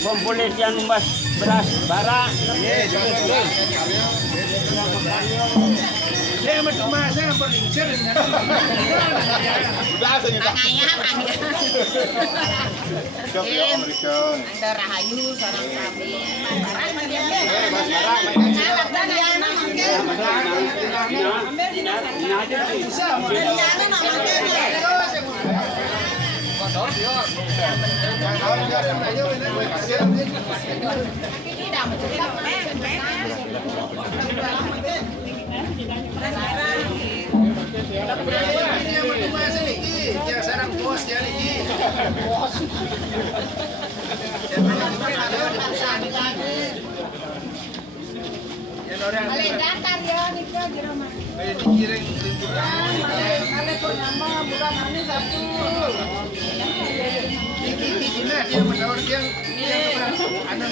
Komponen yang membahas beras bara. Saya cuma saya paling sering. Udah saya tak. Ada Rahayu, seorang kami. Datar ya Niko di rumah. Dikiring Kale kok nama bukan ini satu. Gina dia menawar dia anak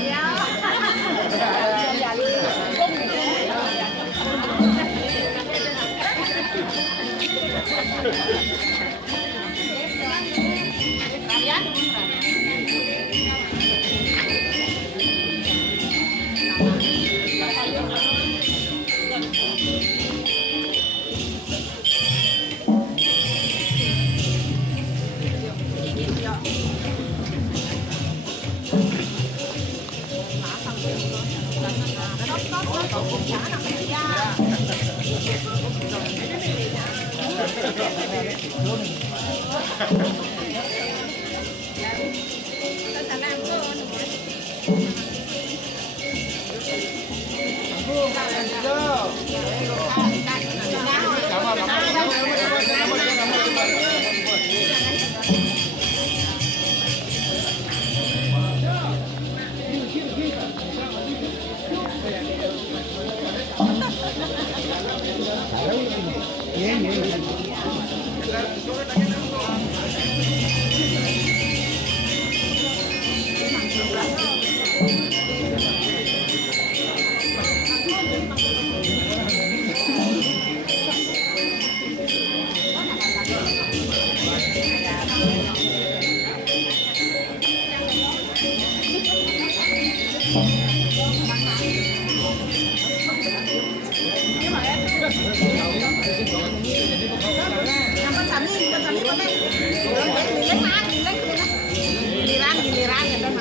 giliran itu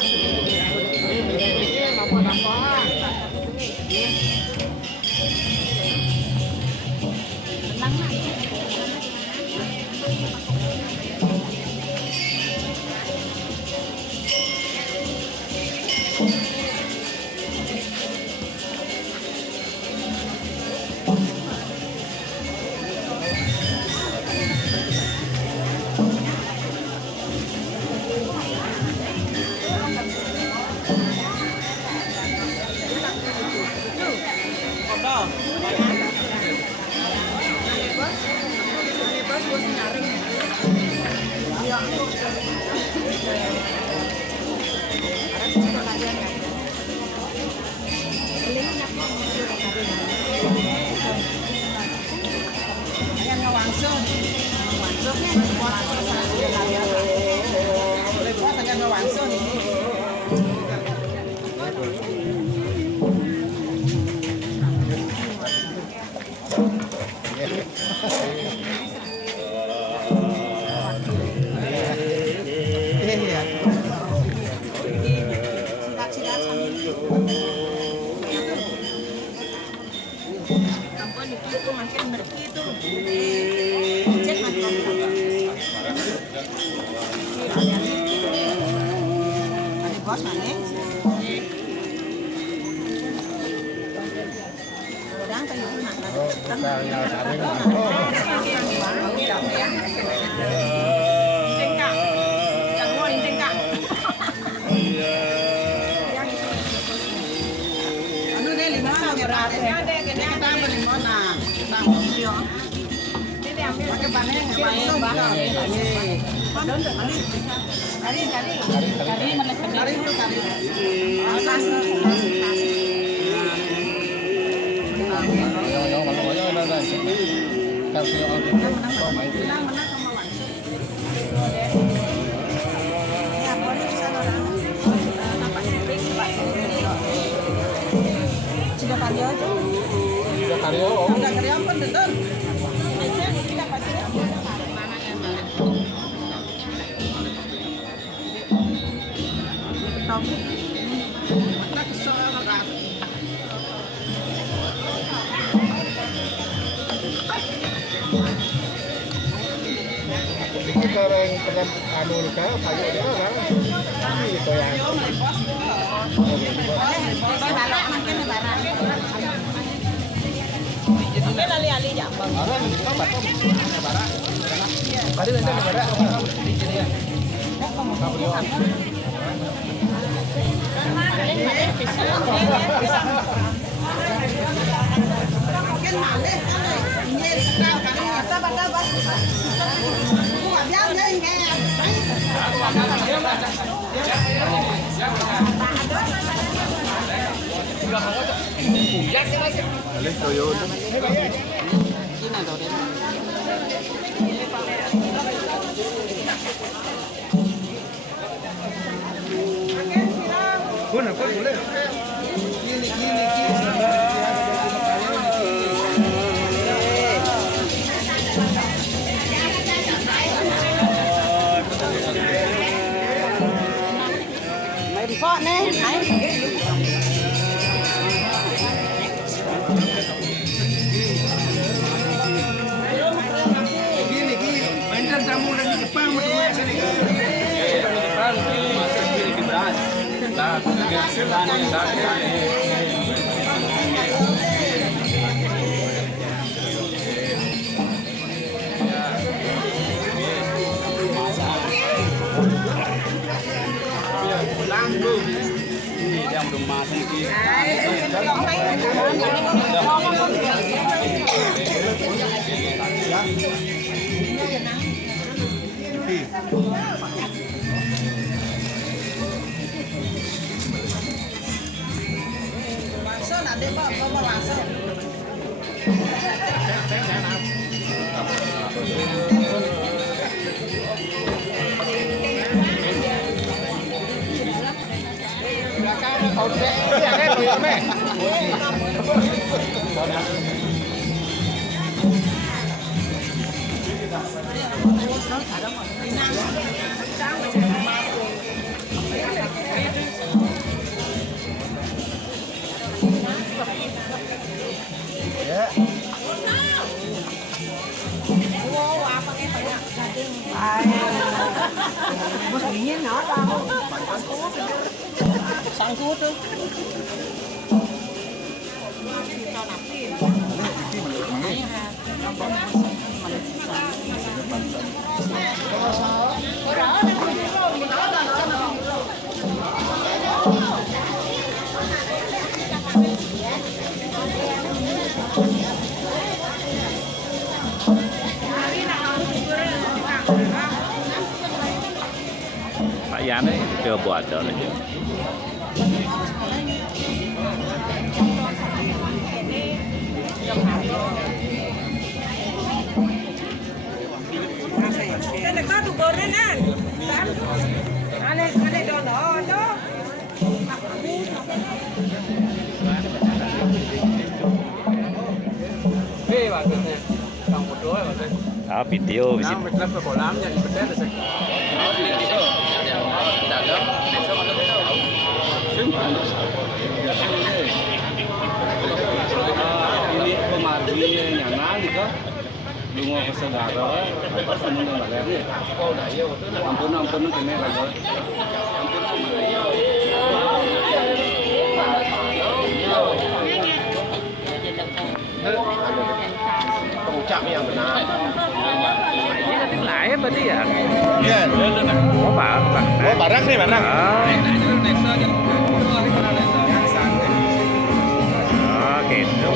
Udah karya apa betul? Tidak pasti. Tahu. Tak kesel agak. Itu kalau yang pernah anu ka, pakai dia kan. Gitu ya. Barak makin barak. Jadi lali-lali jambang. Tadi nanti ada Makin malih kan. Ini sekarang kan sabar-sabar. Gua biar dia ingat. Boleh. Mày đi con nè, mày. Mainkan tamu dari Jepang berdua sini. Yang belum masuk ini. Bakso nanti bawa bakso. Bos dingin nó đâu. Sang cút tuh. Pak Yan ấy chưa buat rồi. Cái này có đủ bồn đấy nè. Anh này đồ đó đó. Đó, video visit. Ini pemargi nyaman gitu. Lungo ke saudara, apa seneng nggak lagi? Ampun kene lagi. Pengucap yang benar. Ini lại berarti ya? Iya. Oh, barang. Oh, barang nih, barang. Oh, gitu.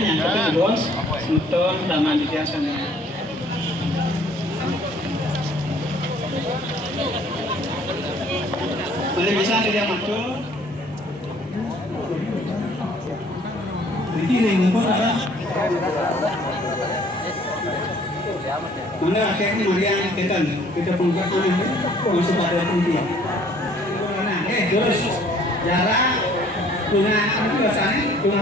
yang satu bos, Sultan sama dia sana. Boleh bisa dia masuk. Ini nih ngumpul ada. Mana akhirnya Marian kita pungkat ini, masuk pada pungkian. Terus jarak bunga itu biasanya bunga.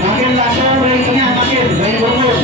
Makin lama ringnya makin ring berumur.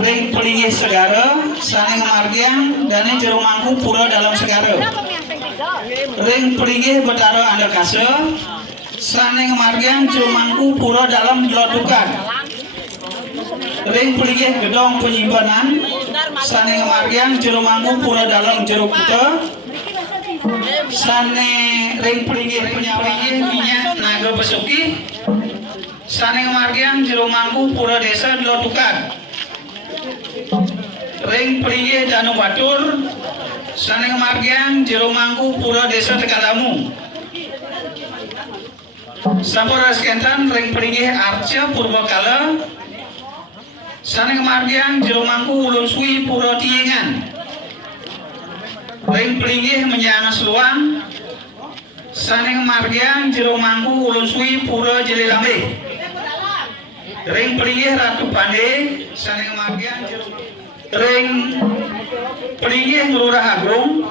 Ring pelingih segara, saning margian, dan jero mangku pura dalam segara. Ring pelingih betara anda kase, saning margian jero mangku pura dalam lodukan. Ring pelingih gedong penyimpanan, saning margian jero mangku pura dalam jero kuta. Sane ring pelingih penyawingih minyak naga besuki, saning margian jero mangku pura desa lodukan. Ring pelingih danu batur, saning margian jero mangku pura desa Tekadamu. Sampura sekentan ring pelingih arca purbakala, saning margian jero mangku ulun suwi pura tiengan. Ring pelingih menyangas luang, saning margian jero mangku ulun suwi pura jelilambe. Ring pelingih ratu pandai, saning margian jero ring pelingih Lurah Agung,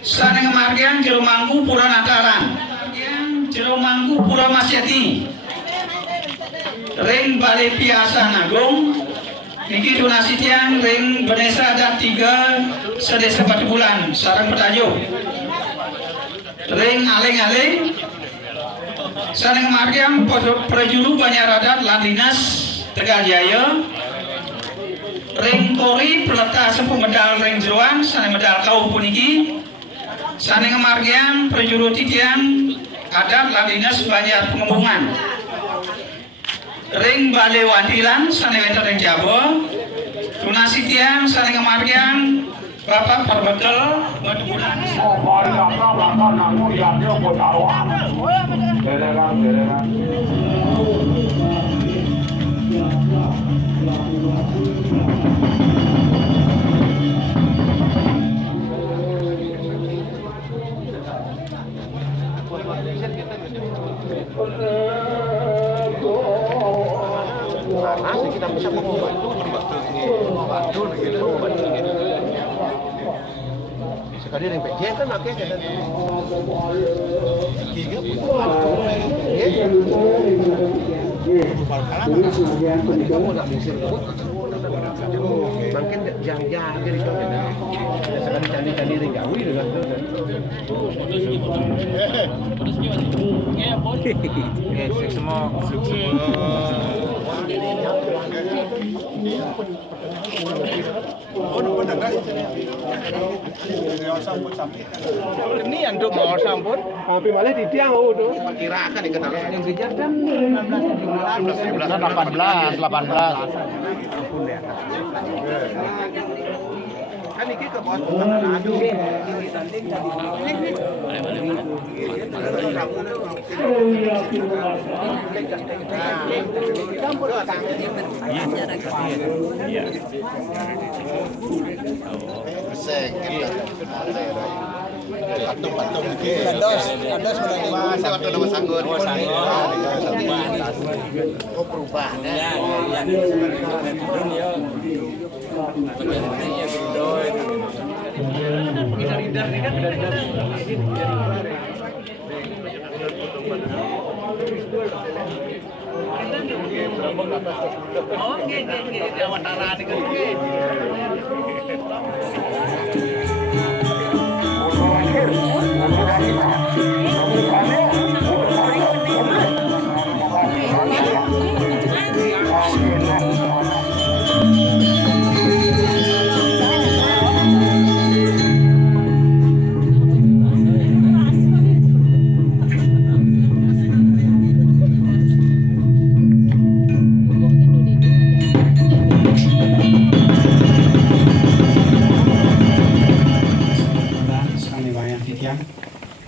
saning margian jero mangku pura Nataran, jero mangku pura Masyati. Ring balai piasa Agung, niki donasi tiang ring Benesa ada 3 sedesa 4 bulan sarang petajo. Ring aling-aling, saning margian prajuru Banyaradat lan dinas Tegal Jaya. Ring kori peleta sempu medal ring jeruan, saning medal kau puniki, saning margian prajuru titian adat lan dinas Banjar Pengembungan. Ring balai wandilan saning enter ring Jawa, donasi tiang saning margian Bapak Perbekel batu bulan. Kita bisa membantu sekali yang PJ kan akhirnya dan tiga makin jangan jadi sekali candi ringgawi dengan semua ini yang untuk mau sampun tapi malah di tiang tuh perkirakan dikenal yang kejar kan 18 ampun ya kan ini ke bawah tanding Patung-patung Landos waktu nama sanggur. Oh perubahan ya.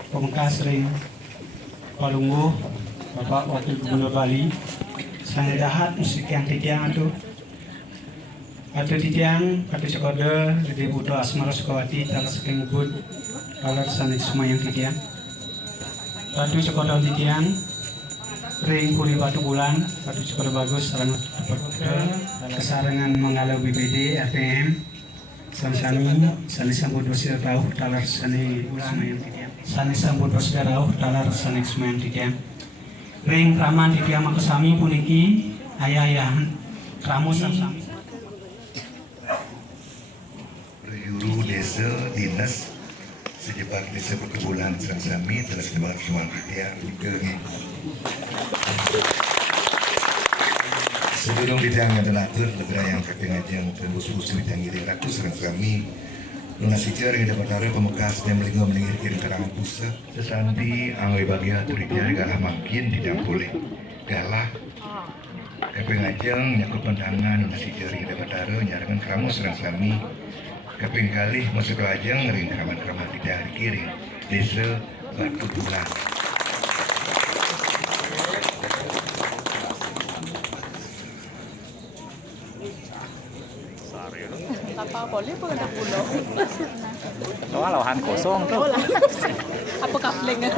Pemengkas ring Palungguh Bapak Wakil Gubernur Bali sangat dahat musik yang titiang itu atau titiang atau cekode lebih butuh asmara sukawati tal saking ubud kalar sanik semua yang titiang atau cekode titiang ring puri batu bulan atau cekode bagus sarang kesarangan mengalau BPD RPM sani sambut bersih tahu talar sani semua yang titiang sani sambut bersejarah talar sanik semen titiang ring raman titiang makasami puniki ayah-ayahan kramu sami Juru desa dinas sejebak desa perkebunan sami telah sebar semua titiang juga sebelum titiang yang teratur negara yang kepengajang terus-terus titiang ini ratus sami Lunasi cari dapat taruh pemekas dan melingkar kiri karangan pusat. Sesanti anggai bagian turitnya galah makin tidak boleh galah. Kepengajeng nyakut pandangan lunasi cari dapat taruh nyarangan kamu serang sami. Kepeng kali masuk ajeng ngering keramat tidak kiri desa batu bulan. Apa boleh pengendak pulau? Soal lahan kosong tuh. Apa kapling kan?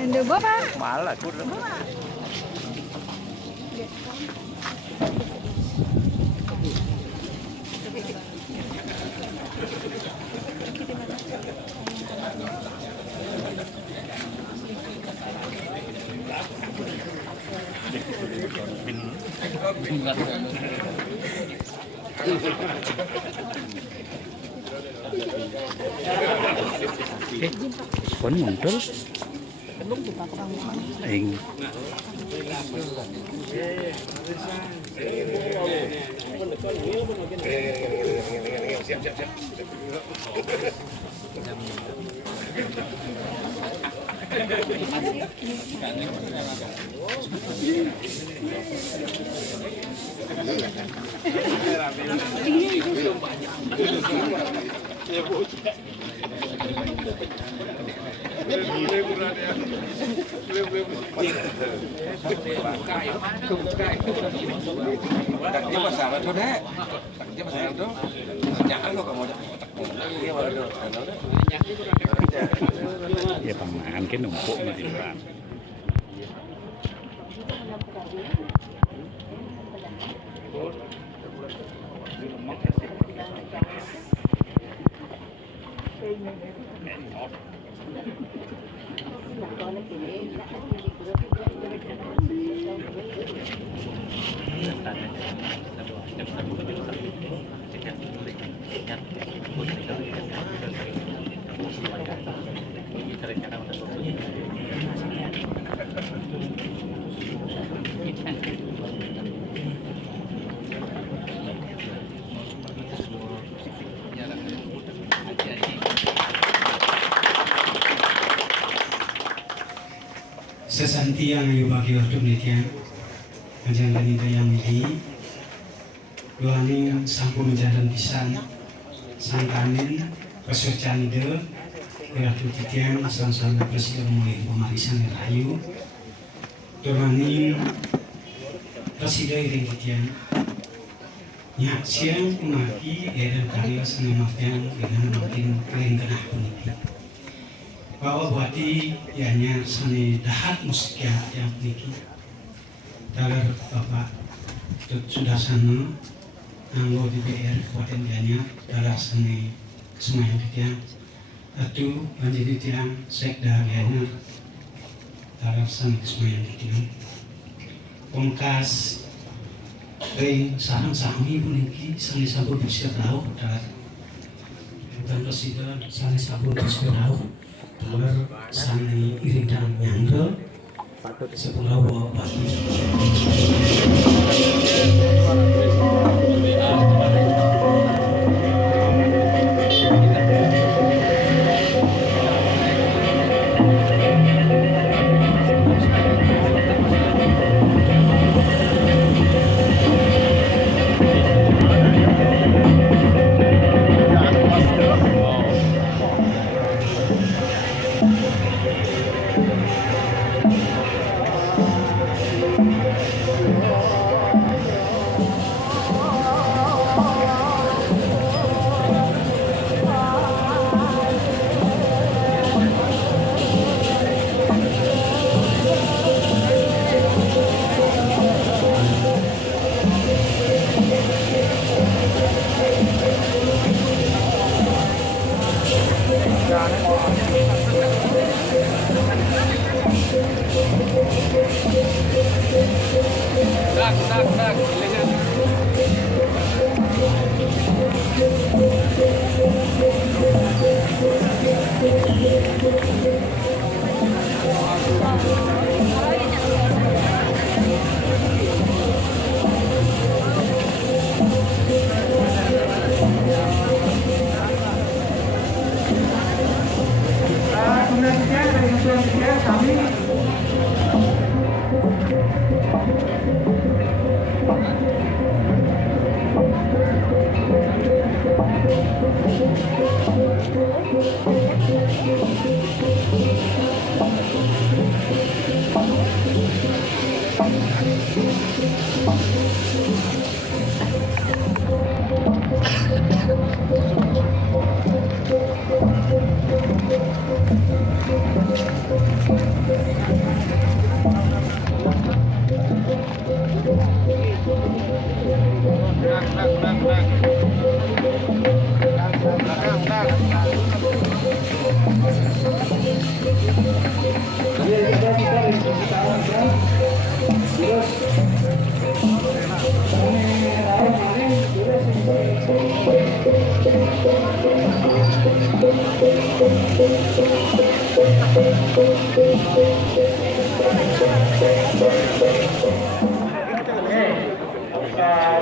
Anda bawa? Malah kur. Pun muncul. Ing. Siap. Ya paman cái numpuk masih berat. Sesanti yang ayu bagi waktu netian menjalan yang ini doaning sampu menjalan pisan sangkanin pesucan ide waktu titian asal-asal presiden mulai pemarisan rahayu Dorangin Presiden Ringkitian Nyak siang umaki dan karya senemakan dengan makin kering kena puniki. Bahwa buati ianya sane dahat muskia yang puniki. Tagar Bapak sudah sana anggota DPR Kabupaten Gianyar tagar sane semuanya tiang. Atu menjadi tiang sekda Gianyar tagar sane semuanya tiang. Pongkas Ring sahang-sahang ibu niki sangi sabun bersih tahu darat bukan presiden sangi sabun bersih tahu darat sangi iring dalam nyangga sepulau batu.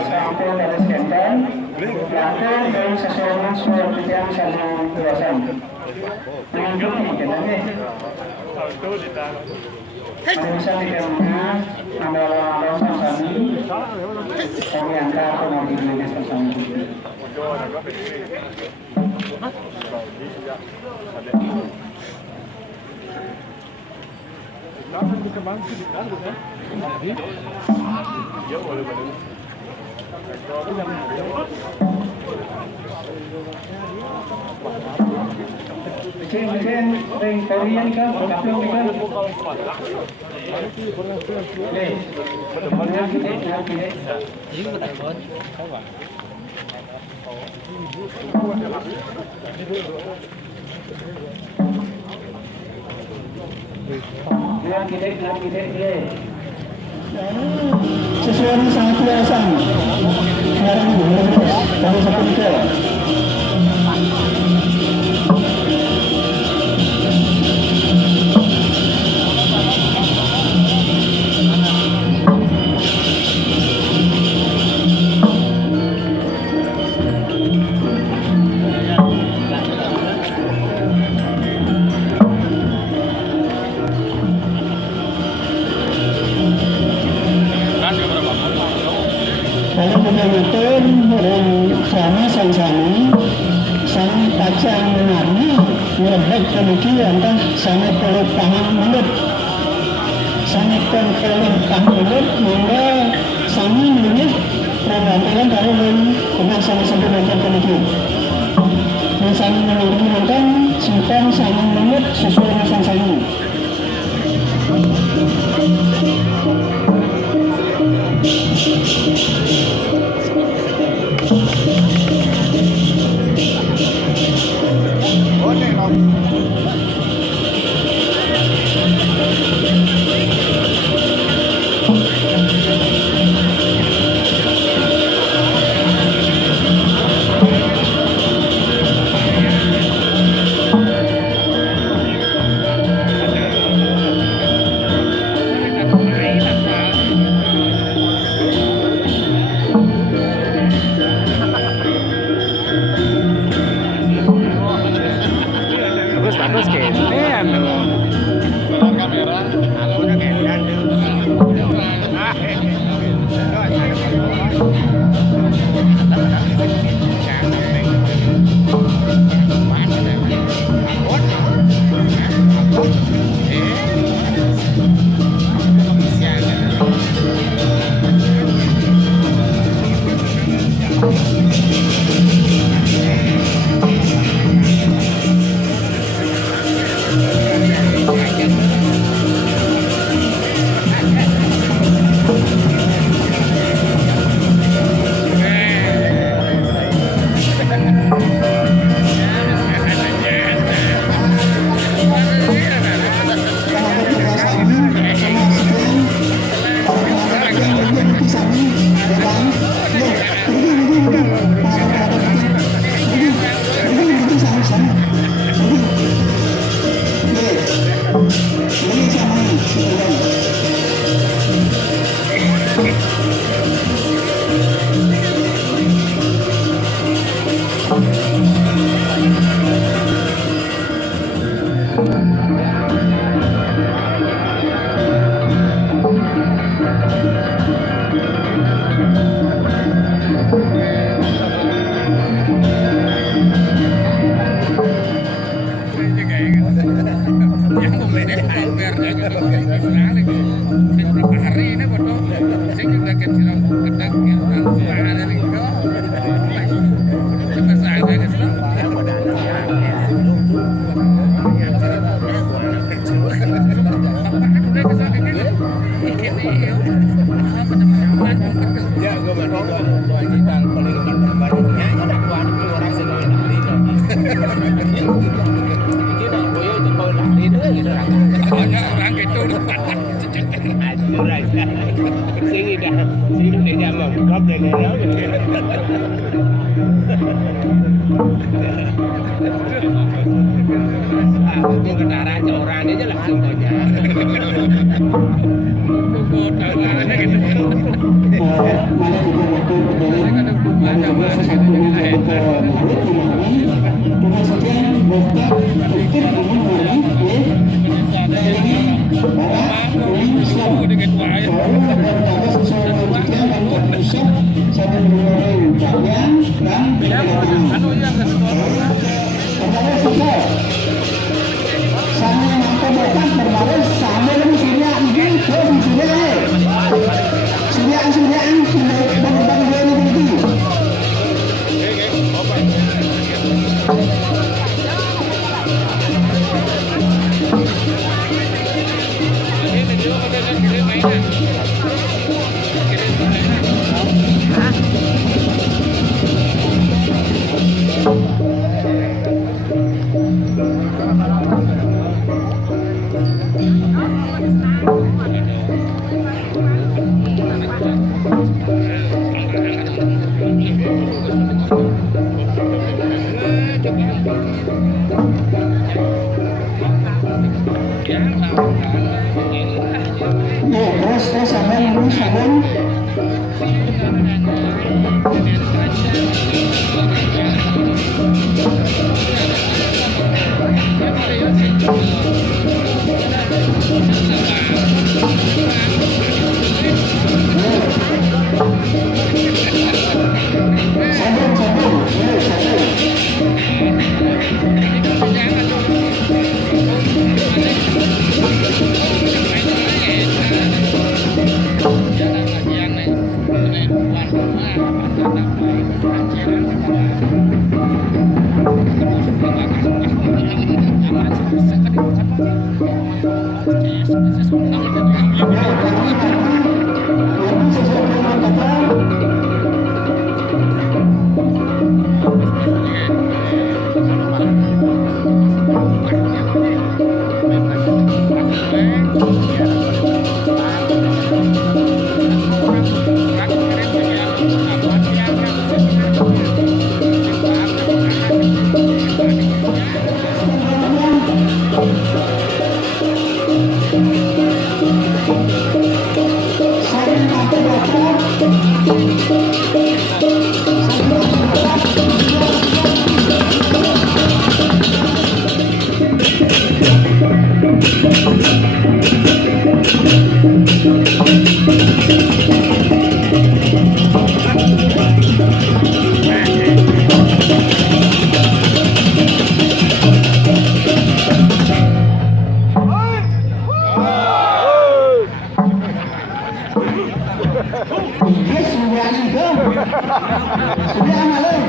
Sampul dari Skenten, langsung dari seseorang suara yang sama kuasaan. Mengikuti kenanya. Bisa dikatakan nama sasani, kami angkat kembali dengan sasani. Mesin ring Korea ni kan, kapal ni kan. Sesuatu sangat biasa. Sekarang baru satu meter. Kalau betul-betul orang sana sang kacang menarnya lebih demikian kan sangat perlu paham mulut sangat dilakukan oleh Kang Mulut maka sami menyeh perbantalan baru dengan sama-sama nonton kemudian dan sami menunggu nonton simpan sami menit sesuai dengan sami. Bagus kayaknya kamera alurnya kayak gandeng. Jangan Yes, sudah juga. Sudah malam.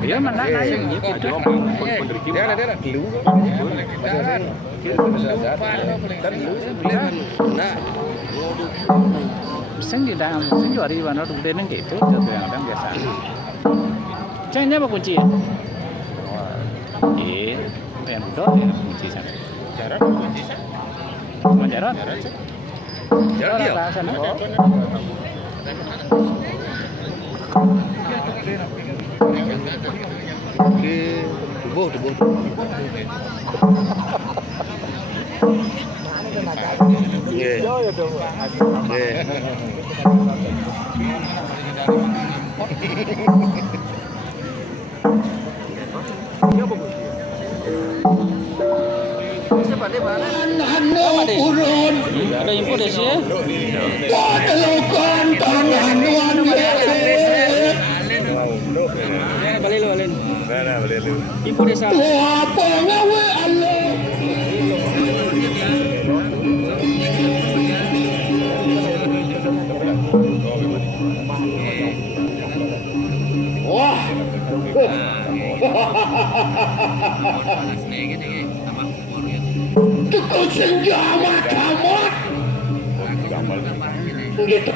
Dia mana naik gitu. Sing di dalam, sing jual di mana tuh dengan gitu, kadang biasa. Cengnya apa kunci? Iya, yang itu ya kunci sana. Jarak kunci sana. Jarak? Jarak dia. Sana. Tubuh. Ada info deh sih. Balik. Info desa. Tukul senjama tamat. Gitu.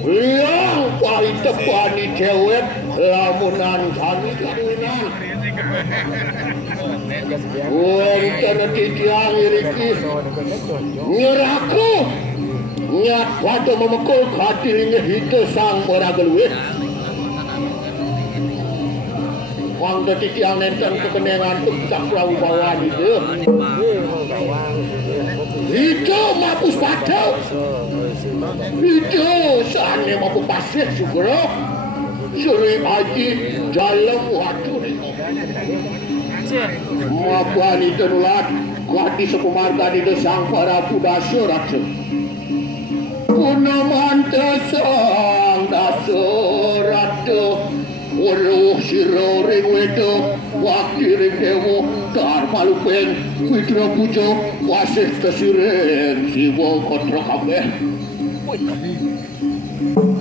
Yang paling tepat di cewek lamunan kami kawinan. Karena titiang iriki nyeraku nyat pada memekul hatinya hita sang merageluit. Wang titiang nenten kekenangan tukak perahu bawah itu. Itu mapus patau. Itu saatnya mampu pasir syukur. Suri haji dalam waktu ni. Mapuan itu nulat kuati sekumarga di desang para pudasyo ratu. Punaman tesang dasyo ratu. Waduh siro ring wedo wakti ring dewo tar malupen kuitra pujo wasih kesiren siwo kontra kabeh.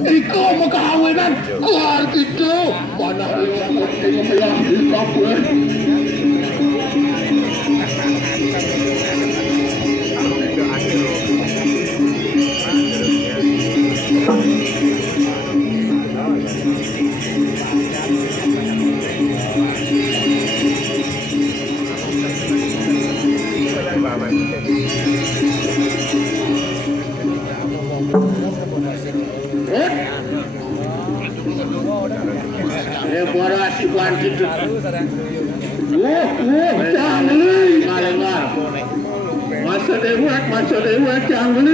Iko makawinan keluar gitu mana yang mengebelah di kabeh. Buan gitu. Jangan ngalengar. Masa dewat jangan.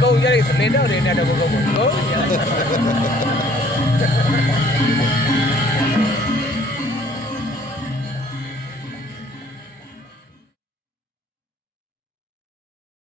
Câu jadi sebenarnya udah ini ada buku-buku.